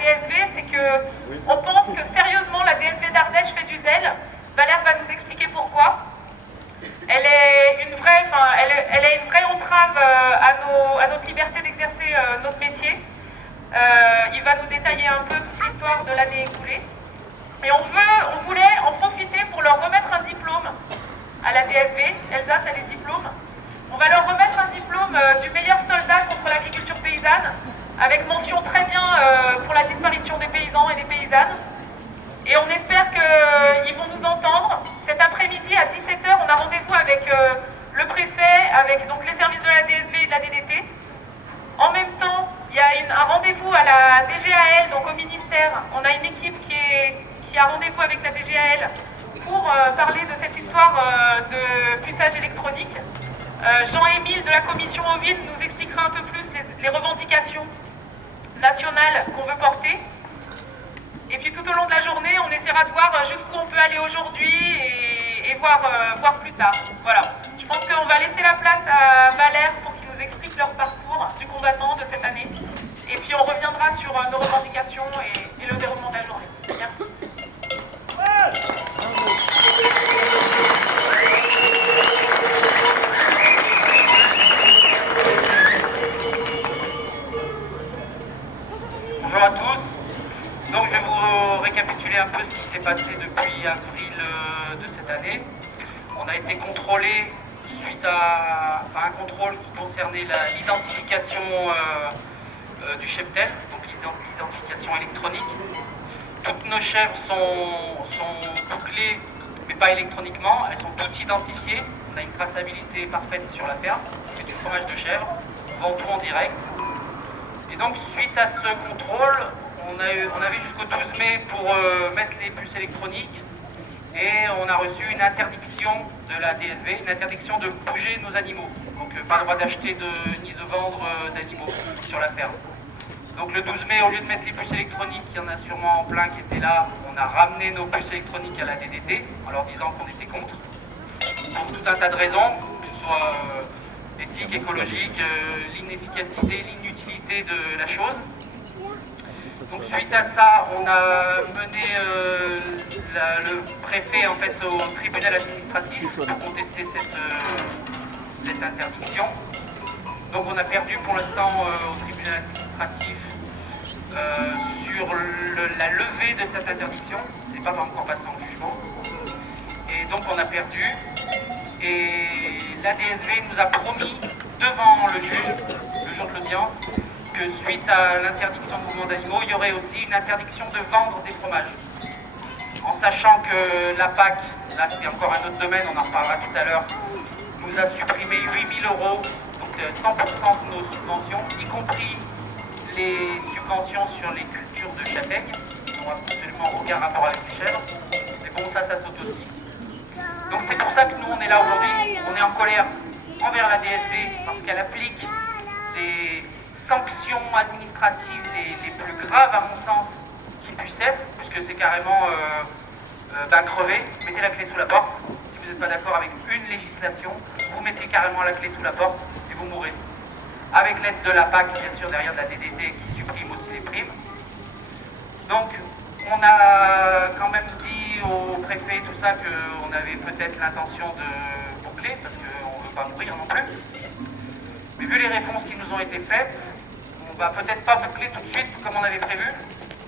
DSV, c'est qu'on pense que sérieusement la DSV d'Ardèche fait du zèle. Valère va nous expliquer pourquoi. Elle est une vraie entrave à notre liberté d'exercer notre métier. Il va nous détailler un peu toute l'histoire de l'année écoulée. Et on voulait en profiter pour leur remettre un diplôme à la DSV. Elsa, tu as les diplômes. On va leur remettre un diplôme du meilleur soldat contre l'agriculture paysanne, avec mention très bien pour la disparition des paysans et des paysannes. Et on espère qu'ils vont nous entendre. Cet après-midi à 17h, on a rendez-vous avec le préfet, avec donc, les services de la DSV et de la DDT. En même temps, il y a un rendez-vous à la DGAL, donc au ministère. On a une équipe qui a rendez-vous avec la DGAL pour parler de cette histoire de puçage électronique. Jean-Émile de la commission Ovine nous expliquera un peu plus les revendications nationales qu'on veut porter. Et puis tout au long de la journée, on essaiera de voir jusqu'où on peut aller aujourd'hui et voir plus tard. Voilà. Je pense qu'on va laisser la place à Valère pour qu'il nous explique leur parcours du combattant de cette année. Et puis on reviendra sur nos revendications et le déroulement de la journée. Merci. Bonjour à tous. Donc je vais vous récapituler un peu ce qui s'est passé depuis avril de cette année. On a été contrôlé suite à un contrôle qui concernait l'identification du cheptel, donc l'identification électronique. Toutes nos chèvres sont bouclées, mais pas électroniquement, elles sont toutes identifiées. On a une traçabilité parfaite sur la ferme, c'est du fromage de chèvre, on vend tout en direct. Et donc suite à ce contrôle, on avait jusqu'au 12 mai pour mettre les puces électroniques et on a reçu une interdiction de la DSV, une interdiction de bouger nos animaux. Donc pas le droit d'acheter ni de vendre d'animaux sur la ferme. Donc le 12 mai, au lieu de mettre les puces électroniques, il y en a sûrement plein qui étaient là, on a ramené nos puces électroniques à la DDT en leur disant qu'on était contre. Pour tout un tas de raisons, que ce soit éthique, écologique, l'inefficacité, l'inutilité de la chose. Donc suite à ça, on a mené le préfet en fait, au tribunal administratif pour contester cette interdiction. Donc on a perdu pour l'instant au tribunal administratif sur la levée de cette interdiction. C'est pas encore passé en jugement. Et donc on a perdu. Et la DSV nous a promis devant le juge, le jour de l'audience, que suite à l'interdiction de mouvement d'animaux, il y aurait aussi une interdiction de vendre des fromages. En sachant que la PAC, là c'est encore un autre domaine, on en reparlera tout à l'heure, nous a supprimé 8 000 €, donc 100% de nos subventions, y compris les subventions sur les cultures de châtaignes, qui n'ont absolument aucun rapport avec les chèvres. Mais bon, ça saute aussi. Donc c'est pour ça que nous on est là aujourd'hui, on est en colère envers la DSV parce qu'elle applique des sanctions administratives les plus graves à mon sens qui puissent être, puisque c'est carrément crever, mettez la clé sous la porte. Si vous n'êtes pas d'accord avec une législation, vous mettez carrément la clé sous la porte et vous mourrez. Avec l'aide de la PAC, bien sûr, derrière de la DDT qui supprime aussi les primes. Donc on a quand même dit au préfet tout ça qu'on avait peut-être l'intention de boucler, parce qu'on ne veut pas mourir non plus. Mais vu les réponses qui nous ont été faites, on va peut-être pas boucler tout de suite comme on avait prévu.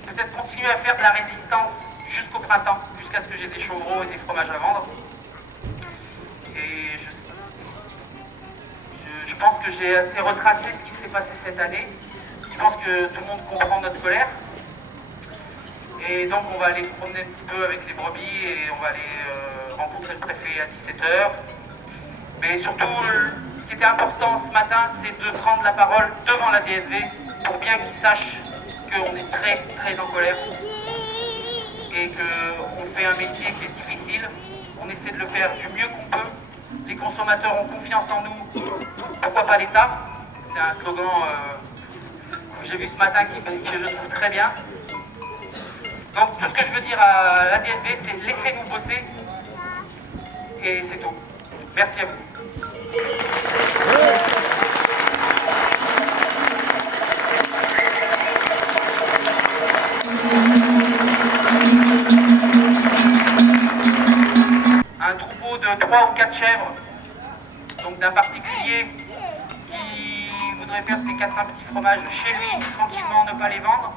Peut-être continuer à faire de la résistance jusqu'au printemps, jusqu'à ce que j'ai des chevreaux et des fromages à vendre. Et je pense que j'ai assez retracé ce qui s'est passé cette année. Je pense que tout le monde comprend notre colère. Et donc on va aller se promener un petit peu avec les brebis et on va aller rencontrer le préfet à 17h. Mais surtout, ce qui était important ce matin, c'est de prendre la parole devant la DSV pour bien qu'ils sachent qu'on est très très en colère et qu'on fait un métier qui est difficile. On essaie de le faire du mieux qu'on peut. Les consommateurs ont confiance en nous. Pourquoi pas l'État? C'est un slogan que j'ai vu ce matin que je trouve très bien. Donc tout ce que je veux dire à la DSV, c'est laissez-nous bosser et c'est tout. Merci à vous. 3 ou 4 chèvres, donc d'un particulier qui voudrait faire ses 4 petits fromages chez lui, tranquillement, ne pas les vendre.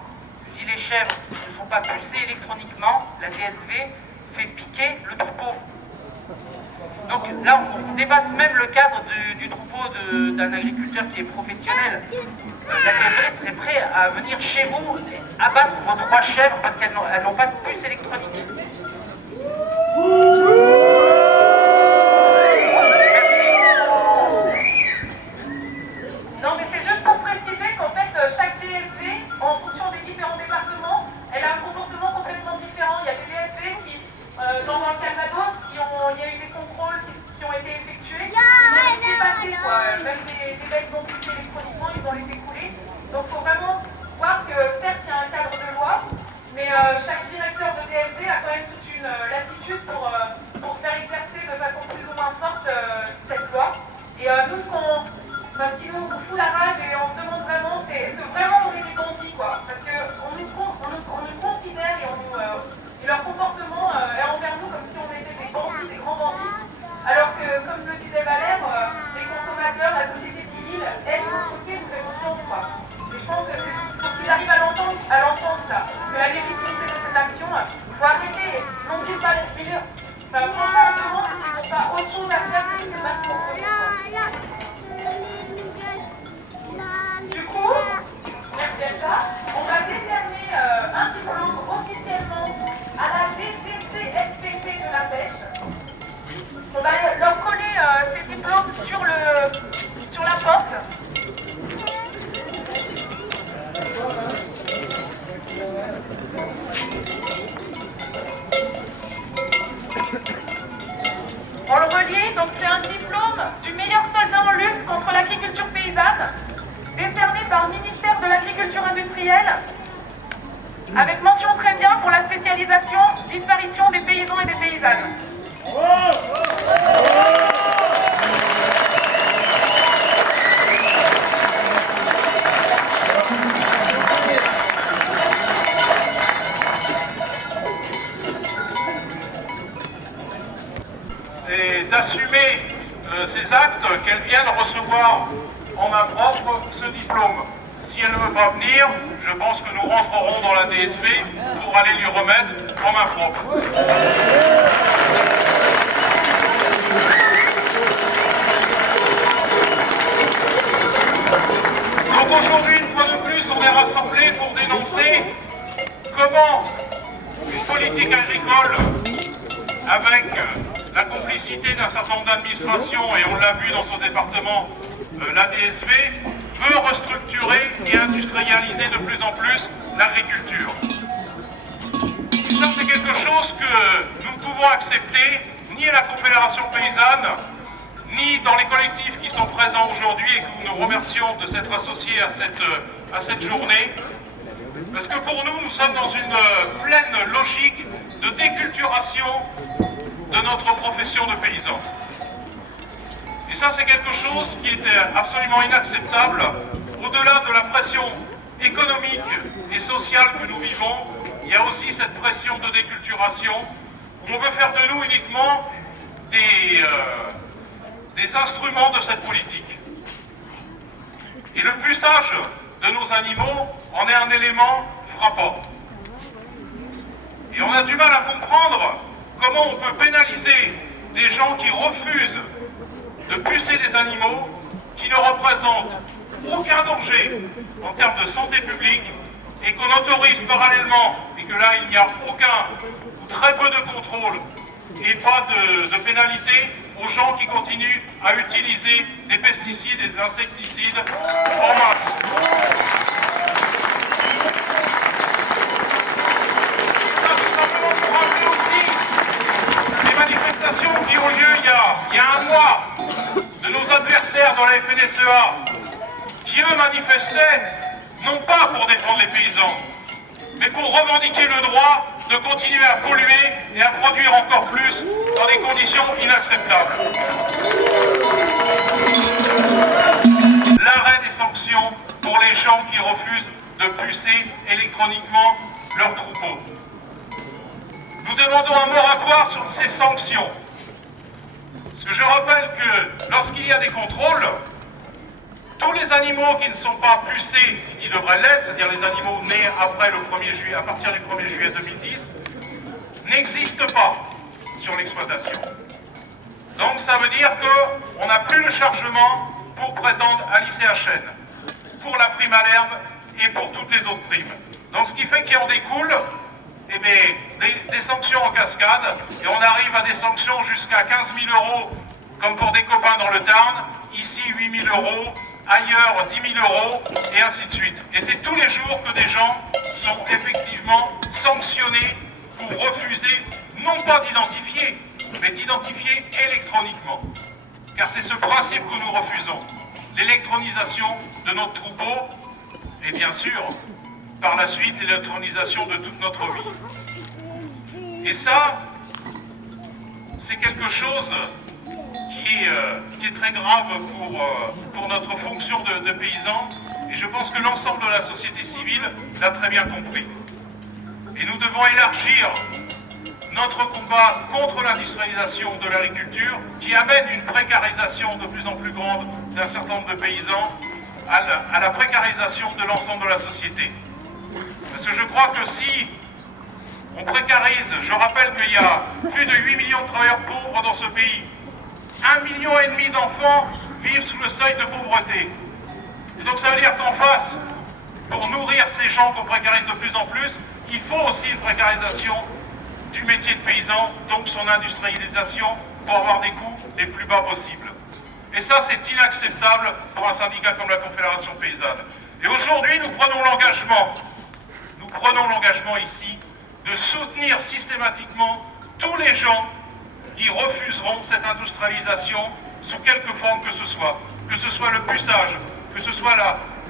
Si les chèvres ne sont pas pulsées électroniquement, la DSV fait piquer le troupeau. Donc là, on dépasse même le cadre du troupeau d'un agriculteur qui est professionnel. La DSV serait prêt à venir chez vous et abattre vos 3 chèvres parce qu'elles n'ont pas de puce électronique. Non, mais c'est juste pour préciser qu'en fait, chaque DSV, en fonction des différents départements, elle a un comportement complètement différent. Il y a des DSV qui, genre dans le Calvados, il y a eu des contrôles qui ont été effectués. C'est passé, quoi. Même des bêtes non poussées électroniquement, ils ont laissé couler. Donc il faut vraiment voir que certes, il y a un cadre de loi, mais chaque directeur de DSV a quand même toute une latitude pour faire exercer de façon plus ou moins forte cette loi. Et nous, ce qui nous fout la rage et on se demande vraiment, c'est est-ce que vraiment on est des bandits, quoi? Parce qu'on nous considère et leur comportement est envers nous comme si on était des bandits, des grands bandits. Alors que, comme le disait Valère, les consommateurs, la société civile, elle, de l'autre côté, nous fait confiance, quoi. Et je pense que faut qu'ils arrivent à l'entendre, ça. Que la légitimité de cette action, il faut arrêter. N'ont-ils pas les mineurs? Enfin, franchement, on se demande s'ils n'ont pas autre chose à faire que de se battre contre nous, quoi. Du coup, merci Elsa, on va décerner un diplôme officiellement à la DTCSPP de la pêche. On va leur coller ces diplômes sur la porte. On le relie, donc c'est un diplôme du meilleur soldat en lutte contre l'agriculture paysanne, décerné par le ministère de l'Agriculture industrielle, avec mention très bien pour la spécialisation disparition des paysans et des paysannes. Et d'assumer ces actes, qu'elle vienne recevoir en main propre ce diplôme. Si elle ne veut pas venir, je pense que nous rentrerons dans la DSV pour aller lui remettre en main propre. Donc aujourd'hui, une fois de plus, on est rassemblés pour dénoncer comment une politique agricole avec la complicité d'un certain nombre d'administrations, et on l'a vu dans son département, la DSV, veut restructurer et industrialiser de plus en plus l'agriculture. Et ça, c'est quelque chose que nous ne pouvons accepter, ni à la Confédération paysanne, ni dans les collectifs qui sont présents aujourd'hui et que nous remercions de s'être associés à cette journée. Parce que pour nous, nous sommes dans une pleine logique de déculturation de notre profession de paysan. Et ça, c'est quelque chose qui était absolument inacceptable. Au-delà de la pression économique et sociale que nous vivons, il y a aussi cette pression de déculturation où on veut faire de nous uniquement des instruments de cette politique. Et le puçage de nos animaux en est un élément frappant. Et on a du mal à comprendre comment on peut pénaliser des gens qui refusent de pucer des animaux qui ne représentent aucun danger en termes de santé publique et qu'on autorise parallèlement, et que là il n'y a aucun ou très peu de contrôle et pas de pénalité aux gens qui continuent à utiliser des pesticides et des insecticides en masse. Ça, tout simplement pour rappeler aussi les manifestations qui ont lieu il y a un mois de nos adversaires dans la FNSEA, qui eux manifestaient non pas pour défendre les paysans, mais pour revendiquer le droit de continuer à polluer et à produire encore plus dans des conditions inacceptables. L'arrêt des sanctions pour les gens qui refusent de pucer électroniquement leurs troupeaux. Nous demandons un moratoire sur ces sanctions. Parce que je rappelle que lorsqu'il y a des contrôles, tous les animaux qui ne sont pas pucés et qui devraient l'être, c'est-à-dire les animaux nés après le 1er juillet, à partir du 1er juillet 2010, n'existent pas sur l'exploitation. Donc ça veut dire qu'on n'a plus le chargement pour prétendre à l'ICHN, pour la prime à l'herbe et pour toutes les autres primes. Donc ce qui fait qu'il en découle eh bien, des sanctions en cascade, et on arrive à des sanctions jusqu'à 15 000 € comme pour des copains dans le Tarn, ici 8 000 €, ailleurs 10 000 €, et ainsi de suite. Et c'est tous les jours que des gens sont effectivement sanctionnés pour refuser, non pas d'identifier, mais d'identifier électroniquement. Car c'est ce principe que nous refusons, l'électronisation de notre troupeau, et bien sûr, par la suite, l'électronisation de toute notre vie. Et ça, c'est quelque chose qui est très grave pour notre fonction de paysan, et je pense que l'ensemble de la société civile l'a très bien compris. Et nous devons élargir notre combat contre l'industrialisation de l'agriculture, qui amène une précarisation de plus en plus grande d'un certain nombre de paysans, à la précarisation de l'ensemble de la société. Parce que je crois que si on précarise, je rappelle qu'il y a plus de 8 millions de travailleurs pauvres dans ce pays, 1,5 million d'enfants vivent sous le seuil de pauvreté. Et donc ça veut dire qu'en face, pour nourrir ces gens qu'on précarise de plus en plus, il faut aussi une précarisation du métier de paysan, donc son industrialisation, pour avoir des coûts les plus bas possibles. Et ça, c'est inacceptable pour un syndicat comme la Confédération Paysanne. Et aujourd'hui, nous prenons l'engagement ici de soutenir systématiquement tous les gens qui refuseront cette industrialisation sous quelque forme que ce soit le puçage, que ce soit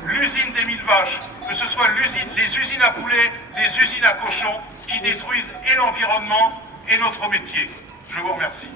l'usine des 1000 vaches, que ce soit les usines à poulets, les usines à cochons qui détruisent et l'environnement et notre métier. Je vous remercie.